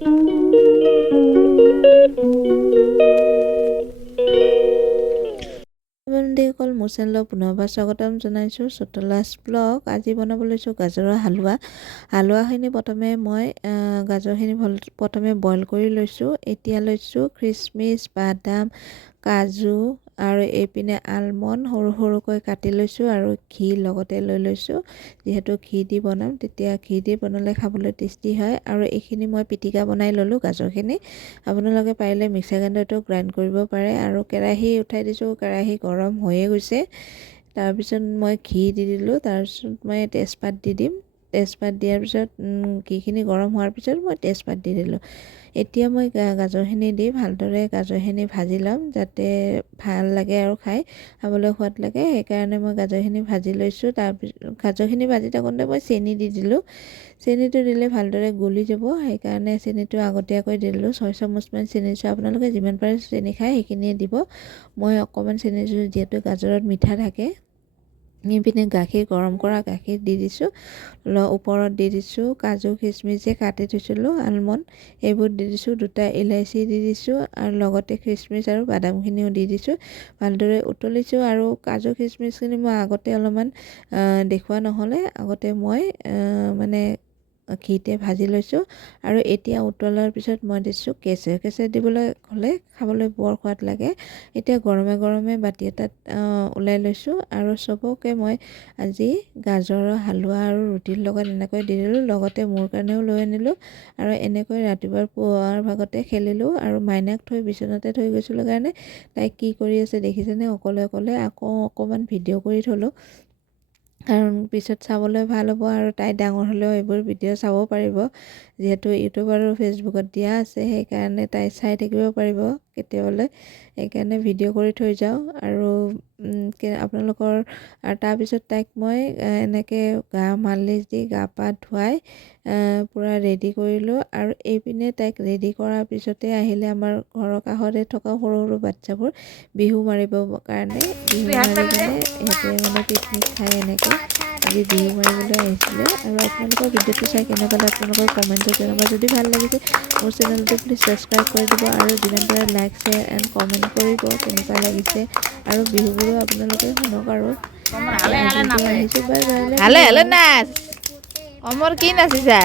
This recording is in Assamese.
বন্ধুসকল মোৰ চেনেলত পুনৰবাৰ স্বাগতম জনাইছোঁ। চুটলাছ ব্লগ। আজি বনাব লৈছোঁ গাজৰৰ হালোৱা। হালোৱাখিনি প্ৰথমে মই গাজৰখিনি প্ৰথমে বইল কৰি লৈছোঁ। এতিয়া লৈছোঁ খিচমিচ, বাদাম, কাজু আৰু এইপিনে আলমণ্ড সৰু সৰুকৈ কাটি লৈছোঁ আৰু ঘি লগতে লৈ লৈছোঁ। যিহেতু ঘি দি বনাম, তেতিয়া ঘি দি বনালে খাবলৈ টেষ্টি হয়। আৰু এইখিনি মই পিটিকা বনাই ল'লোঁ গাজৰখিনি। আপোনালোকে পাৰিলে মিক্সাৰ গ্ৰাইণ্ডাৰতো গ্ৰাইণ্ড কৰিব পাৰে। আৰু কেৰাহী উঠাই দিছোঁ, কেৰাহী গৰম হৈয়ে গৈছে। তাৰপিছত মই ঘি দি দিলোঁ। তাৰপিছত মই তেজপাত দি দিম। তেজপাত দিয়াৰ পিছত ঘিখিনি গৰম হোৱাৰ পিছত মই তেজপাত দি দিলোঁ। এতিয়া মই গাজৰখিনি দি ভালদৰে গাজৰখিনি ভাজি ল'ম, যাতে ভাল লাগে আৰু খাবলৈ সোৱাদ লাগে। সেইকাৰণে মই গাজৰখিনি ভাজি লৈছোঁ। তাৰপিছত গাজৰখিনি ভাজি থাকোঁতে মই চেনি দি দিলোঁ। চেনিটো দিলে ভালদৰে গলি যাব, সেইকাৰণে চেনিটো আগতীয়াকৈ দিলোঁ। 6 চামুচমান চেনি দিছোঁ। আপোনালোকে যিমান পাৰে চেনি খায় সেইখিনিয়ে দিব। মই অকণমান চেনি দিছোঁ, যিহেতু গাজৰত মিঠা থাকে। ইপিনে গাখীৰ গৰম কৰা গাখীৰ দি দিছোঁ। ওপৰত দি দিছোঁ কাজু খিচমিচ যে কাটি থৈছিলোঁ, আলমণ্ড এইবোৰ দি দিছোঁ। 2টা ইলাচি দি দিছোঁ আৰু লগতে খিচমিচ আৰু বাদামখিনিও দি দিছোঁ। ভালদৰে উতলিছোঁ। আৰু কাজু খিচমিচখিনি মই আগতে অলপমান দেখুওৱা নহ'লে, আগতে মই মানে ঘিতে ভাজি লৈছোঁ। আৰু এতিয়া উতলাৰ পিছত মই দিছোঁ কেশৰ। কেশৰ দিবলৈ হ'লে খাবলৈ বৰ সোৱাদ লাগে। এতিয়া গৰমে গৰমে বাতি এটাত ওলাই লৈছোঁ। আৰু চবকে মই আজি গাজৰৰ হালোৱা আৰু ৰুটিৰ লগত এনেকৈ দি দিলোঁ। লগতে মোৰ কাৰণেও লৈ আনিলোঁ। আৰু এনেকৈ ৰাতিপুৱাৰ পুৱাৰ ভাগতে খেলিলোঁ। আৰু মাইনাক থৈ বিচনাতে থৈ গৈছিলোঁ কাৰণে তাই কি কৰি আছে দেখিছেনে, অকলে অকলে। আকৌ অকণমান ভিডিঅ' কৰি থ'লোঁ, কাৰণ পিছত চাবলৈ ভাল হ'ব। আৰু তাই ডাঙৰ হ'লেও এইবোৰ ভিডিঅ' চাব পাৰিব, যিহেতু ইউটিউব আৰু ফেচবুকত দিয়া আছে। সেইকাৰণে তাই চাই থাকিব পাৰিব কেতিয়াবালৈ। সেইকাৰণে ভিডিঅ' কৰি থৈ যাওঁ। আৰু আপোনালোকৰ তাৰপিছত তাইক মই এনেকৈ মালিচ দি গা পা ধুৱাই পূৰা ৰেডি কৰিলোঁ। আৰু এইপিনে তাইক ৰেডি কৰাৰ পিছতে আহিলে আমাৰ ঘৰৰ কাষতে থকা সৰু সৰু বাচ্চাবোৰ বিহু মাৰিবৰ কাৰণে। বিহু মাৰি কেনে সিহঁতে মানে পিকনিক খাই এনেকৈ আজি বিহু মাৰিবলৈ আহিছিলে। আৰু আপোনালোকৰ ভিডিঅ'টো চাই কেনে পালে আপোনালোকৰ কমেণ্টত জনাব। যদি ভাল লাগিছে মোৰ চেনেলটো প্লিজ ছাবস্ক্ৰাইব কৰি দিব। আৰু যিমান পাৰে লাইক, শ্বেয়াৰ এণ্ড কমেণ্ট কৰিব কেনেকুৱা লাগিছে। আৰু বিহুবোৰো আপোনালোকে শুনক। আৰু আজিলৈ আহিছোঁ, বাই বাই, হালে হালে লাভ ইউ। নাচ অমৰ কি নাচিছা?